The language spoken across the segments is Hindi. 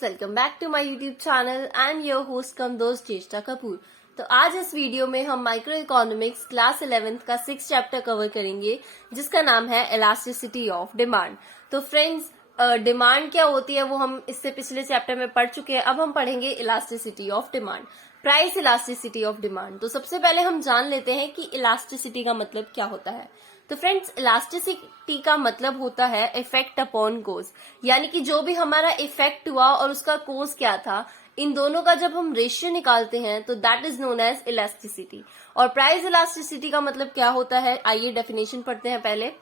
Friends, welcome back to my YouTube channel and your host cum दोस्त चेष्टा कपूर। तो आज इस वीडियो में हम माइक्रो इकोनॉमिक्स क्लास 11th का 6th चैप्टर कवर करेंगे जिसका नाम है इलास्टिसिटी ऑफ डिमांड। तो फ्रेंड्स, डिमांड क्या होती है वो हम इससे पिछले चैप्टर में पढ़ चुके हैं। अब हम पढ़ेंगे elasticity of demand, price elasticity of demand. तो सबसे पहले हम जान लेते हैं कि इलास्टिसिटी का मतलब क्या होता है। तो फ्रेंड्स, इलास्टिसिटी का मतलब होता है इफेक्ट अपॉन कोज, यानी कि जो भी हमारा इफेक्ट हुआ और उसका कोज क्या था, इन दोनों का जब हम रेशियो निकालते हैं तो that is known as elasticity. और प्राइस इलास्टिसिटी का मतलब क्या होता है, आइए डेफिनेशन पढ़ते हैं पहले।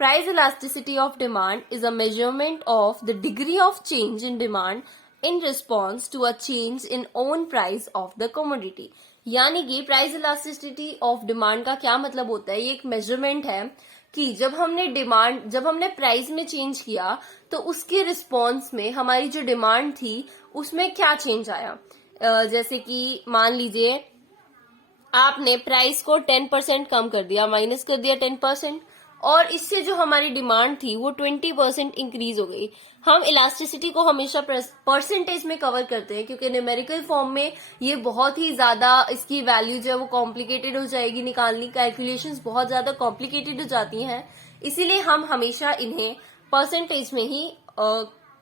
Price elasticity of demand is a measurement of the degree of change in demand in response to a change in own price of the commodity. यानी कि प्राइस इलास्टिसिटी ऑफ डिमांड का क्या मतलब होता है, ये एक मेजरमेंट है कि जब हमने प्राइस में चेंज किया तो उसके रिस्पॉन्स में हमारी जो डिमांड थी उसमें क्या चेंज आया। जैसे कि मान लीजिए आपने प्राइस को 10% कम कर दिया, माइनस कर दिया 10%, और इससे जो हमारी डिमांड थी वो 20% इंक्रीज हो गई। हम इलास्टिसिटी को हमेशा परसेंटेज में कवर करते हैं क्योंकि न्यूमेरिकल फॉर्म में ये बहुत ही ज्यादा, इसकी वैल्यू जो है वो कॉम्प्लिकेटेड हो जाएगी निकालनी, कैलकुलेशंस बहुत ज्यादा कॉम्प्लिकेटेड हो जाती हैं, इसीलिए हम हमेशा इन्हें परसेंटेज में ही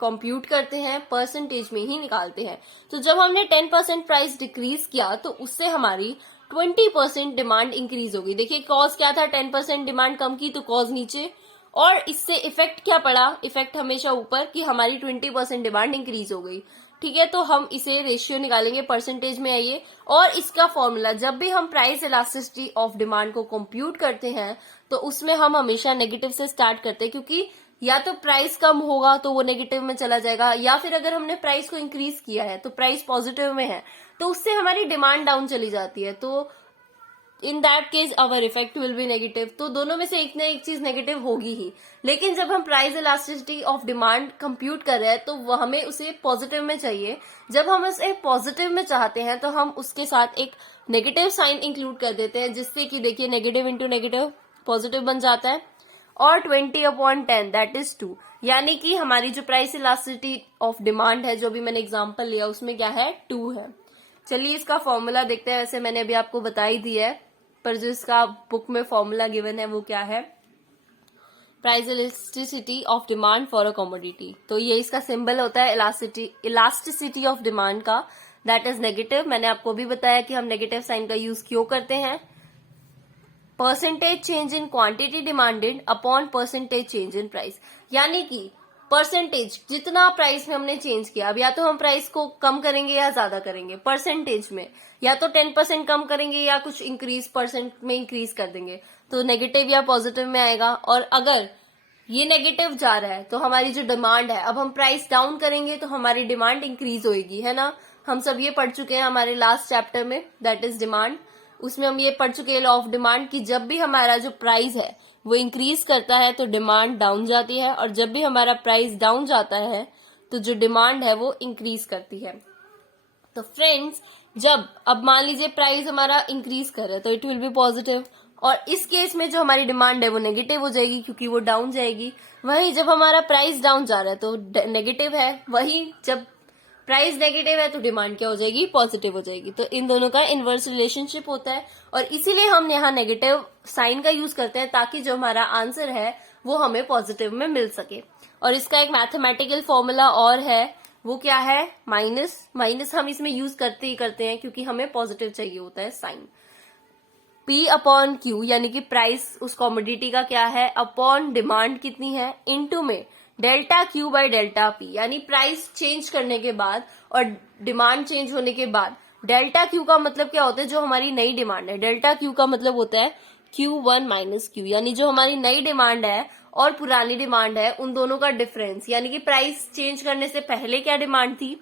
कंप्यूट करते हैं, परसेंटेज में ही निकालते हैं। तो जब हमने 10% प्राइस डिक्रीज किया तो उससे हमारी 20% डिमांड इंक्रीज होगी। देखिए कॉज क्या था, 10% डिमांड कम की तो कॉज नीचे, और इससे इफेक्ट क्या पड़ा, इफेक्ट हमेशा ऊपर कि हमारी 20% डिमांड इंक्रीज हो गई। ठीक है, तो हम इसे रेशियो निकालेंगे परसेंटेज में आइए। और इसका फॉर्मूला, जब भी हम प्राइस इलास्टिसिटी ऑफ डिमांड को कंप्यूट करते हैं तो उसमें हम हमेशा नेगेटिव से स्टार्ट करते हैं, क्योंकि या तो प्राइस कम होगा तो वो नेगेटिव में चला जाएगा, या फिर अगर हमने प्राइस को इंक्रीज किया है तो प्राइस पॉजिटिव में है तो उससे हमारी डिमांड डाउन चली जाती है। तो in that case our effect will be negative. तो दोनों में से एक ना एक चीज नेगेटिव होगी ही। लेकिन जब हम price elasticity of demand compute कर रहे हैं तो वो हमें उसे पॉजिटिव में चाहिए। जब हम उसे पॉजिटिव में चाहते हैं तो हम उसके साथ एक नेगेटिव साइन इंक्लूड कर देते हैं, जिससे कि देखिए नेगेटिव इंटू नेगेटिव पॉजिटिव बन जाता है। और 20/10 दैट इज 2, यानी कि हमारी जो प्राइस इलास्टिसिटी ऑफ डिमांड है, जो भी मैंने एग्जांपल लिया उसमें क्या है, 2 है। चलिए इसका फॉर्मूला देखते हैं। वैसे मैंने अभी आपको बता ही दिया है, पर जो इसका बुक में फॉर्मूला गिवन है वो क्या है, price elasticity of demand for a commodity. तो ये इसका सिंबल होता है इलास्टिसिटी ऑफ डिमांड का, दैट इज नेगेटिव। मैंने आपको भी बताया कि हम नेगेटिव साइन का यूज क्यों करते हैं। Percentage change in quantity demanded upon percentage change in price, यानी कि परसेंटेज जितना प्राइस में हमने चेंज किया, अब या तो हम प्राइस को कम करेंगे या ज्यादा करेंगे परसेंटेज में, या तो 10% कम करेंगे या कुछ इंक्रीज परसेंट में इंक्रीज कर देंगे, तो नेगेटिव या पॉजिटिव में आएगा। और अगर ये नेगेटिव जा रहा है तो हमारी जो डिमांड है, अब हम प्राइस डाउन करेंगे तो हमारी डिमांड इंक्रीज होगी, है ना। हम सब ये पढ़ चुके हैं हमारे लास्ट चैप्टर में, दैट इज डिमांड। उसमें हम ये पढ़ चुके हैं लॉ ऑफ डिमांड की जब भी हमारा जो प्राइस है वो इंक्रीज करता है तो डिमांड डाउन जाती है, और जब भी हमारा प्राइस डाउन जाता है तो जो डिमांड है वो इंक्रीज करती है। तो फ्रेंड्स, जब अब मान लीजिए प्राइस हमारा इंक्रीज कर रहा है तो इट विल बी पॉजिटिव, और इस केस में जो हमारी डिमांड है वो नेगेटिव हो जाएगी क्योंकि वो डाउन जाएगी। वहीं जब हमारा प्राइस डाउन जा रहा है तो नेगेटिव है, वहीं जब प्राइस नेगेटिव है तो डिमांड क्या हो जाएगी, पॉजिटिव हो जाएगी। तो इन दोनों का इनवर्स रिलेशनशिप होता है, और इसीलिए हम यहाँ नेगेटिव साइन का यूज करते हैं ताकि जो हमारा आंसर है वो हमें पॉजिटिव में मिल सके। और इसका एक मैथमेटिकल फॉर्मूला और है, वो क्या है, माइनस। माइनस हम इसमें यूज करते ही करते हैं क्योंकि हमें पॉजिटिव चाहिए होता है साइन। P अपॉन क्यू, यानी कि प्राइस उस कॉमोडिटी का क्या है, अपॉन डिमांड कितनी है, इनटू में delta Q by delta P, यानी प्राइस चेंज करने के बाद और डिमांड चेंज होने के बाद डेल्टा क्यू का मतलब क्या होता है, जो हमारी नई डिमांड है। डेल्टा क्यू का मतलब होता है Q1 माइनस क्यू, यानी जो हमारी नई डिमांड है और पुरानी डिमांड है उन दोनों का डिफरेंस, यानी कि प्राइस चेंज करने से पहले क्या डिमांड थी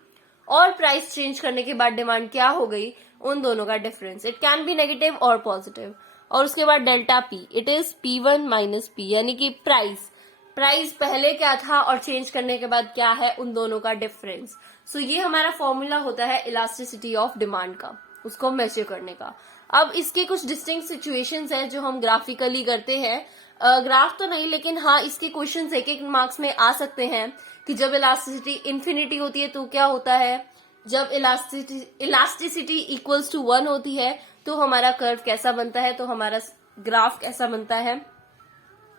और प्राइस चेंज करने के बाद डिमांड क्या हो गई, उन दोनों का difference. It can be negative और पॉजिटिव। और उसके बाद delta P, it is P1 minus P, यानी कि प्राइस पहले क्या था और चेंज करने के बाद क्या है, उन दोनों का डिफरेंस। सो ये हमारा फॉर्मूला होता है इलास्टिसिटी ऑफ डिमांड का। उसको मेजर करने का। अब इसके कुछ डिस्टिंक्ट सिचुएशंस है जो हम ग्राफिकली करते हैं, ग्राफ तो नहीं लेकिन हाँ इसके क्वेश्चंस एक एक मार्क्स में आ सकते हैं कि जब इलास्टिसिटी इन्फिनिटी होती है तो क्या होता है, जब इलास्टिसिटी इक्वल्स टू 1 होती है तो हमारा कर्व कैसा बनता है, तो हमारा ग्राफ कैसा बनता है।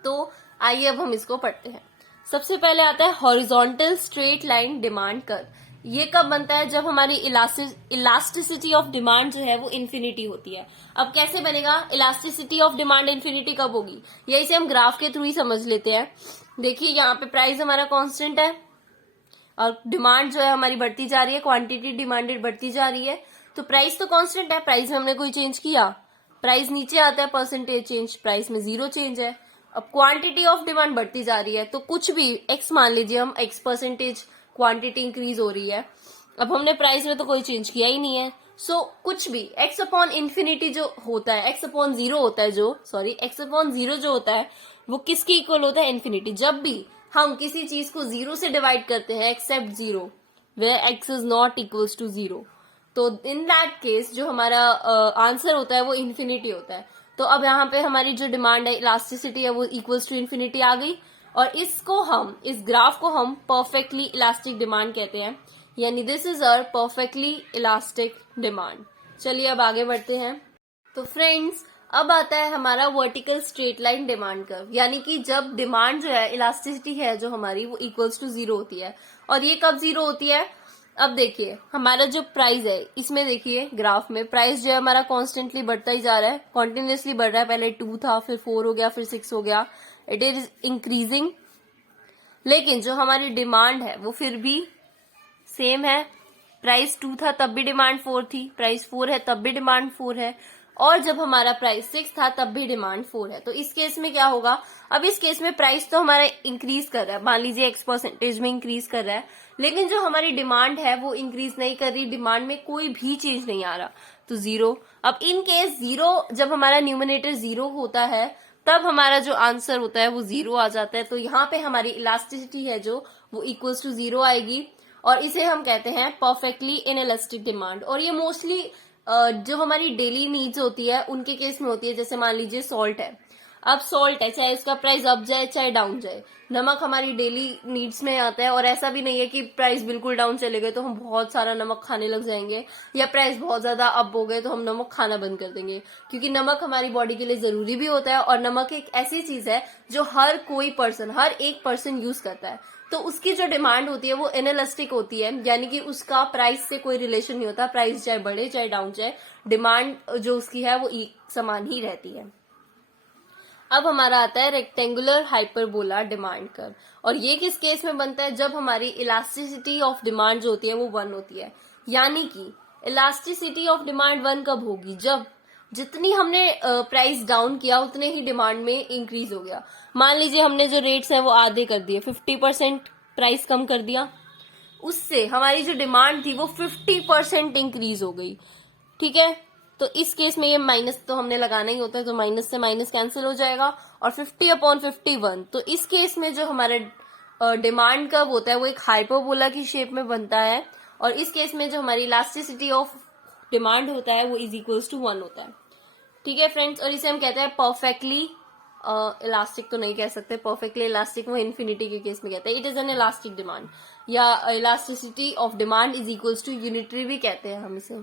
तो आइए अब हम इसको पढ़ते हैं। सबसे पहले आता है horizontal straight line demand curve. ये कब बनता है, जब हमारी इलास्टिसिटी ऑफ डिमांड जो है वो इन्फिनिटी होती है। अब कैसे बनेगा, इलास्टिसिटी ऑफ डिमांड इन्फिनिटी कब होगी, या इसे हम ग्राफ के थ्रू ही समझ लेते हैं। देखिए यहाँ पे प्राइस हमारा कांस्टेंट है और डिमांड जो है हमारी बढ़ती जा रही है, क्वांटिटी डिमांडेड बढ़ती जा रही है, तो प्राइस तो कांस्टेंट है, प्राइस में हमने कोई चेंज किया, प्राइस नीचे आता है परसेंटेज चेंज, प्राइस में 0 चेंज है। अब क्वांटिटी ऑफ डिमांड बढ़ती जा रही है तो कुछ भी एक्स मान लीजिए हम एक्स परसेंटेज क्वांटिटी इंक्रीज हो रही है। अब हमने प्राइस में तो कोई चेंज किया ही नहीं है, सो कुछ भी एक्स अपॉन इन्फिनिटी जो होता है, एक्स अपॉन 0 होता है एक्स अपॉन 0 जो होता है वो किसके इक्वल होता है, इन्फिनिटी। जब भी हम किसी चीज को 0 से डिवाइड करते हैं except 0 where x is not equals to 0, तो इन दैट केस जो हमारा आंसर होता है वो इन्फिनिटी होता है। तो अब यहाँ पे हमारी जो डिमांड है, इलास्टिसिटी है, वो इक्वल्स टू इन्फिनिटी आ गई, और इस ग्राफ को हम परफेक्टली इलास्टिक डिमांड कहते हैं, यानी this is our perfectly elastic demand. चलिए अब आगे बढ़ते हैं। तो फ्रेंड्स अब आता है हमारा vertical straight line demand curve, यानी कि जब डिमांड जो है, इलास्टिसिटी है जो हमारी, वो इक्वल्स टू 0 होती है। और ये कब 0 होती है, अब देखिए हमारा जो प्राइस है, इसमें देखिए ग्राफ में प्राइस जो है हमारा कॉन्स्टेंटली बढ़ता ही जा रहा है, कॉन्टिन्यूसली बढ़ रहा है। पहले 2 था, फिर 4 हो गया, फिर 6 हो गया, इट इज इंक्रीजिंग। लेकिन जो हमारी डिमांड है वो फिर भी सेम है। प्राइस 2 था तब भी डिमांड 4 थी, प्राइस 4 है तब भी डिमांड 4 है, और जब हमारा प्राइस 6 था तब भी डिमांड 4 है। तो इस केस में क्या होगा, अब इस केस में प्राइस तो हमारा इंक्रीज कर रहा है, मान लीजिए एक्स परसेंटेज में इंक्रीज कर रहा है, लेकिन जो हमारी डिमांड है वो इंक्रीज नहीं कर रही, डिमांड में कोई भी चेंज नहीं आ रहा, तो 0। अब इन केस 0, जब हमारा न्यूमिनेटर 0 होता है तब हमारा जो आंसर होता है वो 0 आ जाता है। तो यहाँ पे हमारी इलास्टिसिटी है जो वो इक्वल्स टू 0 आएगी, और इसे हम कहते हैं परफेक्टली इनइलास्टिक डिमांड। और ये मोस्टली जो हमारी डेली नीड्स होती है उनके केस में होती है। जैसे मान लीजिए सॉल्ट है, अब सॉल्ट है, चाहे उसका प्राइस अप जाए चाहे डाउन जाए, नमक हमारी डेली नीड्स में आता है, और ऐसा भी नहीं है कि प्राइस बिल्कुल डाउन चले गए तो हम बहुत सारा नमक खाने लग जाएंगे, या प्राइस बहुत ज्यादा अप हो गए तो हम नमक खाना बंद कर देंगे, क्योंकि नमक हमारी बॉडी के लिए जरूरी भी होता है, और नमक एक ऐसी चीज है जो हर एक पर्सन यूज करता है। तो उसकी जो डिमांड होती है वो इनइलास्टिक होती है, यानी कि उसका प्राइस से कोई रिलेशन नहीं होता, प्राइस चाहे बढ़े चाहे डाउन जाए, डिमांड जो उसकी है वो समान ही रहती है। अब हमारा आता है रेक्टेंगुलर हाइपरबोला डिमांड कर्व, और ये किस केस में बनता है, जब हमारी इलास्टिसिटी ऑफ डिमांड जो होती है वो 1 होती है। यानी कि इलास्टिसिटी ऑफ डिमांड 1 कब होगी, जब जितनी हमने प्राइस डाउन किया उतने ही डिमांड में इंक्रीज हो गया। मान लीजिए हमने जो रेट्स हैं वो आधे कर दिए, 50% प्राइस कम कर दिया, उससे हमारी जो डिमांड थी वो 50% इंक्रीज हो गई। ठीक है, तो इस केस में ये माइनस तो हमने लगाना ही होता है, तो माइनस से माइनस कैंसिल हो जाएगा, और 50/51। तो इस केस में जो हमारा डिमांड कब होता है वो एक हाइपरबोला की शेप में बनता है, और इस केस में जो हमारी इलास्टिसिटी ऑफ डिमांड होता है वो इज इक्वल्स टू 1 होता है। ठीक है फ्रेंड्स, और इसे हम कहते हैं परफेक्टली इलास्टिक तो नहीं कह सकते, परफेक्टली इलास्टिक वो इन्फिनिटी के केस में कहते हैं। It is an elastic demand, या elasticity of demand is equals to unitary भी कहते हैं हम इसे।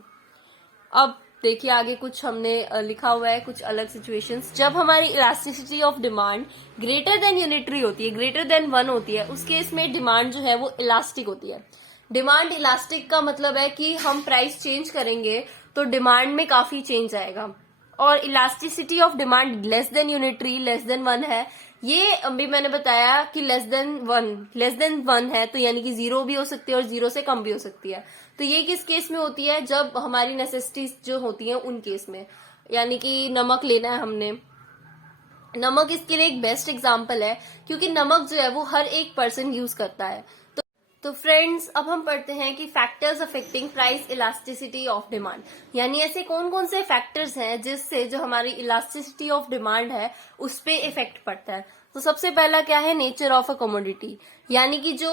अब देखिए आगे कुछ हमने लिखा हुआ है, कुछ अलग सिचुएशंस। जब हमारी elasticity of demand greater than unitary होती है, ग्रेटर देन 1 होती है, उस केस में डिमांड जो है वो इलास्टिक होती है। डिमांड इलास्टिक का मतलब है कि हम प्राइस चेंज करेंगे तो डिमांड में काफी चेंज आएगा, और elasticity of demand less than unitary, less than 1 है। ये अभी मैंने बताया कि लेस देन 1 है, तो यानी कि 0 भी हो सकती है और 0 से कम भी हो सकती है। तो ये किस केस में होती है, जब हमारी नेसेसिटीज जो होती हैं उन केस में, यानी कि नमक लेना है हमने, नमक इसके लिए एक बेस्ट एग्जाम्पल है, क्योंकि नमक जो है वो हर एक पर्सन यूज करता है। तो फ्रेंड्स अब हम पढ़ते हैं कि factors affecting price elasticity of demand, यानी ऐसे कौन कौन से फैक्टर्स हैं जिससे जो हमारी इलास्टिसिटी ऑफ डिमांड है उस पे इफेक्ट पड़ता है। तो सबसे पहला क्या है, नेचर ऑफ अ कमोडिटी, यानी कि जो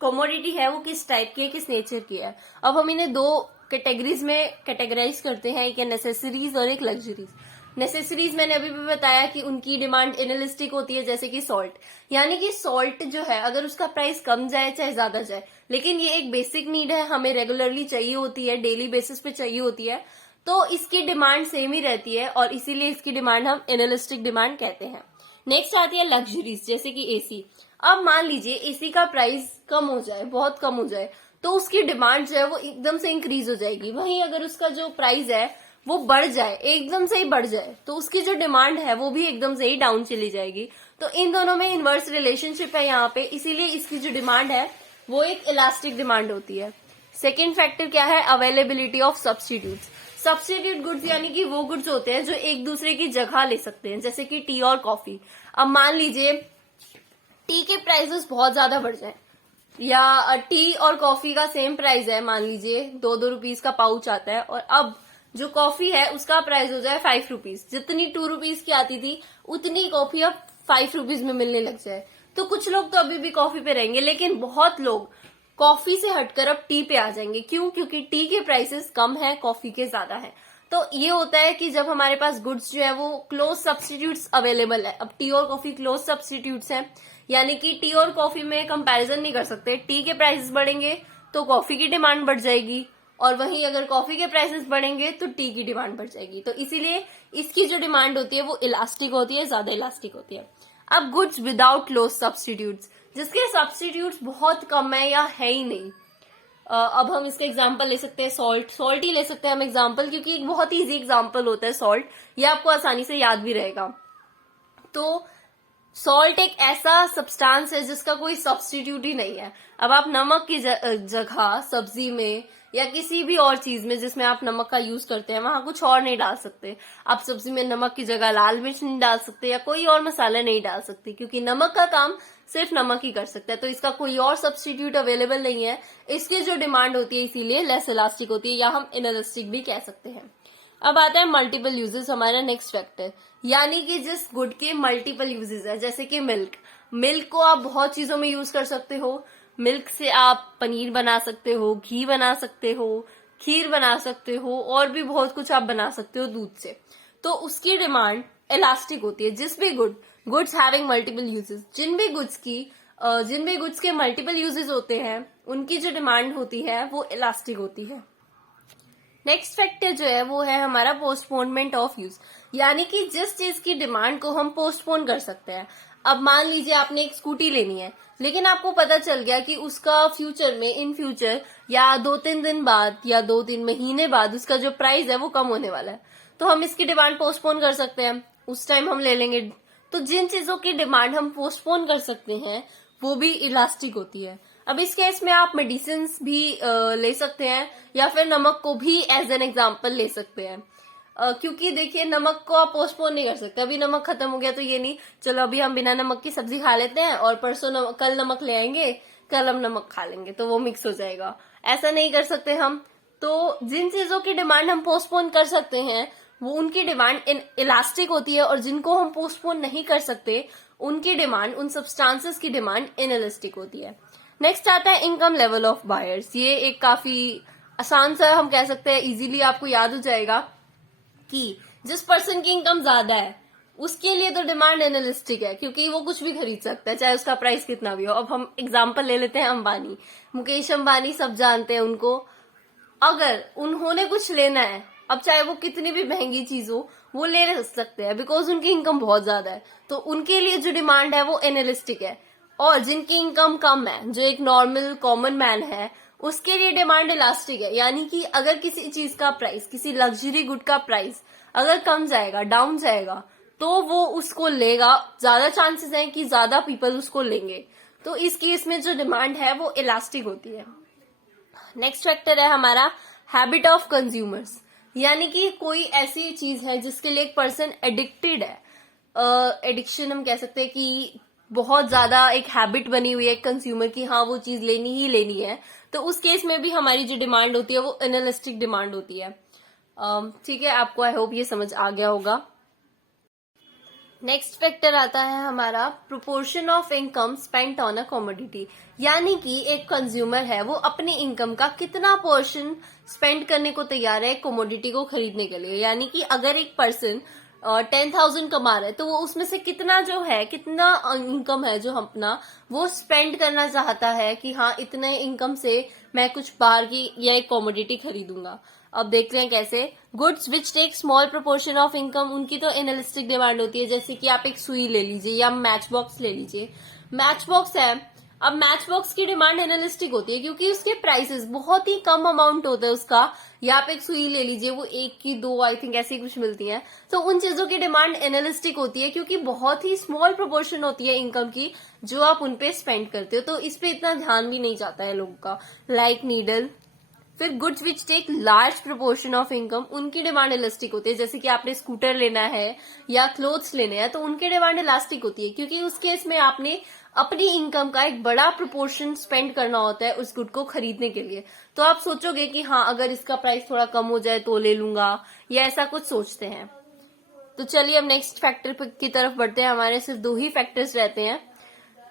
कमोडिटी है वो किस टाइप की है, किस नेचर की है। अब हम इन्हें 2 कैटेगरीज में कैटेगराइज करते हैं, एक है नेसेसरीज और एक लग्जरीज। नेसेसरीज मैंने अभी भी बताया कि उनकी डिमांड इनलिस्टिक होती है, जैसे कि सॉल्ट, यानी कि सॉल्ट जो है अगर उसका प्राइस कम जाए चाहे ज्यादा जाए, लेकिन ये एक बेसिक नीड है, हमें रेगुलरली चाहिए होती है, डेली बेसिस पे चाहिए होती है, तो इसकी डिमांड सेम ही रहती है और इसीलिए इसकी डिमांड हम इनलिस्टिक डिमांड कहते हैं। नेक्स्ट आती है लग्जरीज, जैसे कि एसी। अब मान लीजिए एसी का प्राइस कम हो जाए, बहुत कम हो जाए, तो उसकी डिमांड जो है वो एकदम से इंक्रीज हो जाएगी। वहीं अगर उसका जो प्राइस है वो बढ़ जाए, एकदम से ही बढ़ जाए, तो उसकी जो डिमांड है वो भी एकदम से ही डाउन चली जाएगी। तो इन दोनों में इनवर्स रिलेशनशिप है यहाँ पे, इसीलिए इसकी जो डिमांड है वो एक इलास्टिक डिमांड होती है। सेकेंड फैक्टर क्या है? Availability of substitutes. Substitute goods यानी कि वो गुड्स होते हैं जो एक दूसरे की जगह ले सकते हैं, जैसे कि टी और कॉफी। अब मान लीजिए टी के प्राइसेस बहुत ज्यादा बढ़ जाए, या टी और कॉफी का सेम प्राइस है, मान लीजिए 2-2 रुपीज का पाउच आता है, और अब जो कॉफी है उसका प्राइस हो जाए 5 रुपीज। जितनी 2 रुपीज की आती थी उतनी कॉफी अब 5 रुपीज में मिलने लग जाए, तो कुछ लोग तो अभी भी कॉफी पे रहेंगे, लेकिन बहुत लोग कॉफी से हटकर अब टी पे आ जाएंगे। क्यों? क्योंकि टी के प्राइसेस कम है, कॉफी के ज्यादा है। तो ये होता है कि जब हमारे पास गुड्स जो है वो क्लोज सब्स्टिट्यूट्स अवेलेबल है। अब टी और कॉफी क्लोज सब्स्टिट्यूट्स हैं, यानी कि टी और कॉफी में कंपैरिजन नहीं कर सकते। टी के प्राइसेस बढ़ेंगे तो कॉफी की डिमांड बढ़ जाएगी, और वहीं अगर कॉफी के प्राइसेस बढ़ेंगे तो टी की डिमांड बढ़ जाएगी। तो इसीलिए इसकी जो डिमांड होती है वो इलास्टिक होती है, ज्यादा इलास्टिक होती है। अब गुड्स विदाउट क्लोज सब्स्टिट्यूट्स, जिसके सब्स्टिट्यूट्स बहुत कम है या है ही नहीं। अब हम इसका एग्जांपल ले सकते हैं, सॉल्ट ही ले सकते हैं हम एग्जांपल, क्योंकि एक बहुत इजी एग्जांपल होता है सॉल्ट, ये आपको आसानी से याद भी रहेगा। तो सॉल्ट एक ऐसा सब्सटेंस है जिसका कोई सब्स्टिट्यूट ही नहीं है। अब आप नमक की जगह सब्जी में या किसी भी और चीज में जिसमें आप नमक का यूज करते हैं वहां कुछ और नहीं डाल सकते। आप सब्जी में नमक की जगह लाल मिर्च नहीं डाल सकते या कोई और मसाला नहीं डाल सकते, क्योंकि नमक का काम सिर्फ नमक ही कर सकता है। तो इसका कोई और सब्स्टिट्यूट अवेलेबल नहीं है, इसकी जो डिमांड होती है इसीलिए लेस इलास्टिक होती है, या हम इनइलास्टिक भी कह सकते हैं। अब आता है मल्टीपल यूजेस, हमारा नेक्स्ट फैक्टर, यानी कि जिस गुड के मल्टीपल यूजेस है, जैसे कि मिल्क को आप बहुत चीजों में यूज कर सकते हो। मिल्क से आप पनीर बना सकते हो, घी बना सकते हो, खीर बना सकते हो, और भी बहुत कुछ आप बना सकते हो दूध से। तो उसकी डिमांड इलास्टिक होती है। जिस भी गुड्स हैविंग मल्टीपल यूजेस, जिन भी गुड्स के मल्टीपल यूजेस होते हैं उनकी जो डिमांड होती है वो इलास्टिक होती है। नेक्स्ट फैक्टर जो है वो है हमारा पोस्टपोनमेंट ऑफ यूज, यानी कि जिस चीज की डिमांड को हम पोस्टपोन कर सकते हैं। अब मान लीजिए आपने एक स्कूटी लेनी है, लेकिन आपको पता चल गया कि उसका इन फ्यूचर या 2-3 दिन बाद या 2-3 महीने बाद उसका जो प्राइस है वो कम होने वाला है, तो हम इसकी डिमांड पोस्टपोन कर सकते हैं, उस टाइम हम ले लेंगे। तो जिन चीजों की डिमांड हम पोस्टपोन कर सकते हैं वो भी इलास्टिक होती है। अब इस केस में आप मेडिसिन भी ले सकते हैं, या फिर नमक को भी एज एन एग्जाम्पल ले सकते हैं। क्योंकि देखिए नमक को आप पोस्टपोन नहीं कर सकते। अभी नमक खत्म हो गया तो ये नहीं चलो अभी हम बिना नमक की सब्जी खा लेते हैं और कल नमक ले आएंगे, कल हम नमक खा लेंगे, तो वो मिक्स हो जाएगा। ऐसा नहीं कर सकते हम। तो जिन चीजों की डिमांड हम पोस्टपोन कर सकते हैं वो उनकी डिमांड इलास्टिक होती है, और जिनको हम पोस्टपोन नहीं कर सकते उनकी डिमांड, उन सब्सटेंसेस की डिमांड इनइलास्टिक होती है। नेक्स्ट आता है इनकम लेवल ऑफ बायर्स। ये एक काफी आसान सा हम कह सकते हैं, इजीली आपको याद हो जाएगा कि जिस पर्सन की इनकम ज्यादा है उसके लिए तो डिमांड इनइलास्टिक है, क्योंकि वो कुछ भी खरीद सकता है चाहे उसका प्राइस कितना भी हो। अब हम एग्जांपल ले लेते हैं अंबानी, मुकेश अंबानी, सब जानते हैं उनको। अगर उन्होंने कुछ लेना है, अब चाहे वो कितनी भी महंगी चीज हो वो ले सकते हैं, बिकॉज उनकी इनकम बहुत ज्यादा है, तो उनके लिए जो डिमांड है वो इनइलास्टिक है। और जिनकी इनकम कम है, जो एक नॉर्मल कॉमन मैन है, उसके लिए डिमांड इलास्टिक है। यानी कि अगर किसी चीज का प्राइस, किसी लग्जरी गुड का प्राइस अगर कम जाएगा, डाउन जाएगा, तो वो उसको लेगा, ज्यादा चांसेस हैं कि ज्यादा पीपल उसको लेंगे। तो इस केस में जो डिमांड है वो इलास्टिक होती है। नेक्स्ट फैक्टर है हमारा हैबिट ऑफ कंज्यूमर्स, यानी कि कोई ऐसी चीज है जिसके लिए एक पर्सन एडिक्टेड है। एडिक्शन हम कह सकते हैं कि बहुत ज्यादा एक हैबिट बनी हुई है कंज्यूमर की, हाँ वो चीज लेनी ही लेनी है। तो उस केस में भी हमारी जो डिमांड होती है वो इनइलास्टिक डिमांड होती है। ठीक है, आपको आई होप ये समझ आ गया होगा। नेक्स्ट फैक्टर आता है हमारा proportion of income spent on a commodity, यानी कि एक कंज्यूमर है वो अपनी इनकम का कितना पोर्शन स्पेंड करने को तैयार है कमोडिटी को खरीदने के लिए। यानी कि अगर एक पर्सन 10,000 कमा रहा है तो वो उसमें से कितना जो है, कितना इनकम है जो अपना वो स्पेंड करना चाहता है कि हाँ इतने इनकम से मैं कुछ बाहर की या एक कमोडिटी खरीदूंगा। अब देखते हैं कैसे। Goods which take small proportion of income, उनकी तो एनालिस्टिक डिमांड होती है। जैसे कि आप एक सुई ले लीजिए या मैच बॉक्स ले लीजिए। मैच बॉक्स है, अब मैच बॉक्स की डिमांड एनालिस्टिक होती है क्योंकि उसके प्राइसेस बहुत ही कम अमाउंट होता है उसका। या आप एक सुई ले लीजिए, वो 1 की 2 आई थिंक ऐसी कुछ मिलती है। तो उन चीजों की डिमांड एनालिस्टिक होती है क्योंकि बहुत ही स्मॉल प्रोपोर्शन होती है इनकम की जो आप उनपे स्पेंड करते हो, तो इस पे इतना ध्यान भी नहीं जाता है लोगों का। Like needle. फिर goods which take large proportion of income, उनकी डिमांड इलास्टिक होती है। जैसे कि आपने स्कूटर लेना है या क्लोथ्स लेने हैं तो उनकी डिमांड इलास्टिक होती है क्योंकि उस केस में आपने अपनी इनकम का एक बड़ा प्रोपोर्शन स्पेंड करना होता है उस गुड को खरीदने के लिए। तो आप सोचोगे कि हाँ अगर इसका प्राइस थोड़ा कम हो जाए तो ले लूंगा, या ऐसा कुछ सोचते हैं। तो चलिए अब नेक्स्ट फैक्टर की तरफ बढ़ते हैं। हमारे सिर्फ 2 ही फैक्टर्स रहते हैं।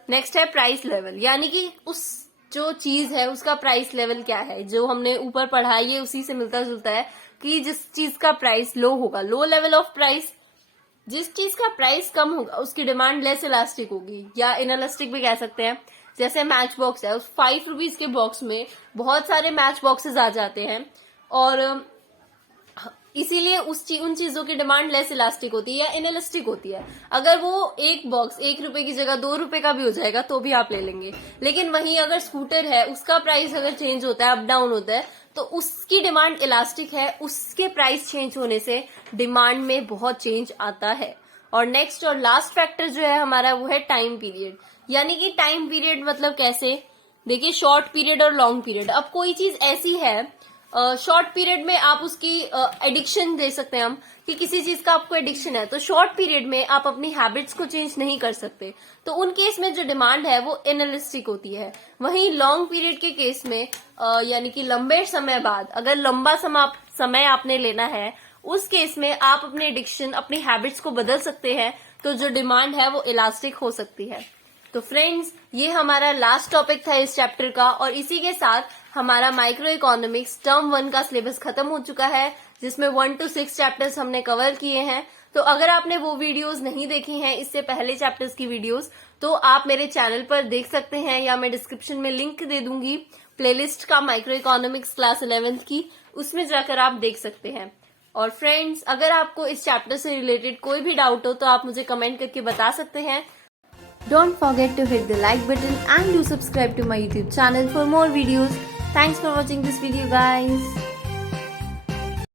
नेक्स्ट है प्राइस लेवल, यानी कि उस जो चीज है उसका प्राइस लेवल क्या है। जो हमने ऊपर पढ़ा है ये उसी से मिलता जुलता है कि जिस चीज का प्राइस लो होगा, लो लेवल ऑफ प्राइस, जिस चीज का प्राइस कम होगा उसकी डिमांड लेस इलास्टिक होगी, या इनइलास्टिक भी कह सकते हैं। जैसे मैच बॉक्स है, उस 5 रुपीज के बॉक्स में बहुत सारे मैच बॉक्सेस आ जाते हैं और इसीलिए उन चीजों की डिमांड लेस इलास्टिक होती है या इनइलास्टिक होती है। अगर वो एक बॉक्स 1 रुपए की जगह 2 रुपए का भी हो जाएगा तो भी आप ले लेंगे। लेकिन वहीं अगर स्कूटर है उसका प्राइस अगर चेंज होता है, अप डाउन होता है, तो उसकी डिमांड इलास्टिक है, उसके प्राइस चेंज होने से डिमांड में बहुत चेंज आता है। और नेक्स्ट और लास्ट फैक्टर जो है हमारा वो है टाइम पीरियड, यानी कि टाइम पीरियड मतलब कैसे। देखिए शॉर्ट पीरियड और लॉन्ग पीरियड। अब कोई चीज ऐसी है शॉर्ट पीरियड में आप उसकी एडिक्शन दे सकते हैं हम कि किसी चीज का आपको एडिक्शन है तो शॉर्ट पीरियड में आप अपनी हैबिट्स को चेंज नहीं कर सकते, तो उन केस में जो डिमांड है वो एनालिस्टिक होती है। वहीं लॉन्ग पीरियड के केस में यानी कि लंबे समय बाद, अगर लंबा समय आपने लेना है उस केस में आप अपने एडिक्शन, अपनी हैबिट्स को बदल सकते हैं, तो जो डिमांड है वो इलास्टिक हो सकती है। तो फ्रेंड्स ये हमारा लास्ट टॉपिक था इस चैप्टर का, और इसी के साथ हमारा माइक्रो इकोनॉमिक्स टर्म 1 का सिलेबस खत्म हो चुका है जिसमें 1 to 6 चैप्टर्स हमने कवर किए हैं। तो अगर आपने वो वीडियोस नहीं देखी हैं, इससे पहले चैप्टर्स की वीडियोस, तो आप मेरे चैनल पर देख सकते हैं या मैं डिस्क्रिप्शन में लिंक दे दूंगी प्लेलिस्ट का माइक्रो इकोनॉमिक्स क्लास 11th की, उसमें जाकर आप देख सकते हैं। और फ्रेंड्स अगर आपको इस चैप्टर से रिलेटेड कोई भी डाउट हो तो आप मुझे कमेंट करके बता सकते हैं। Don't forget to hit the like button and do subscribe to my YouTube channel for more videos. Thanks for watching this video guys.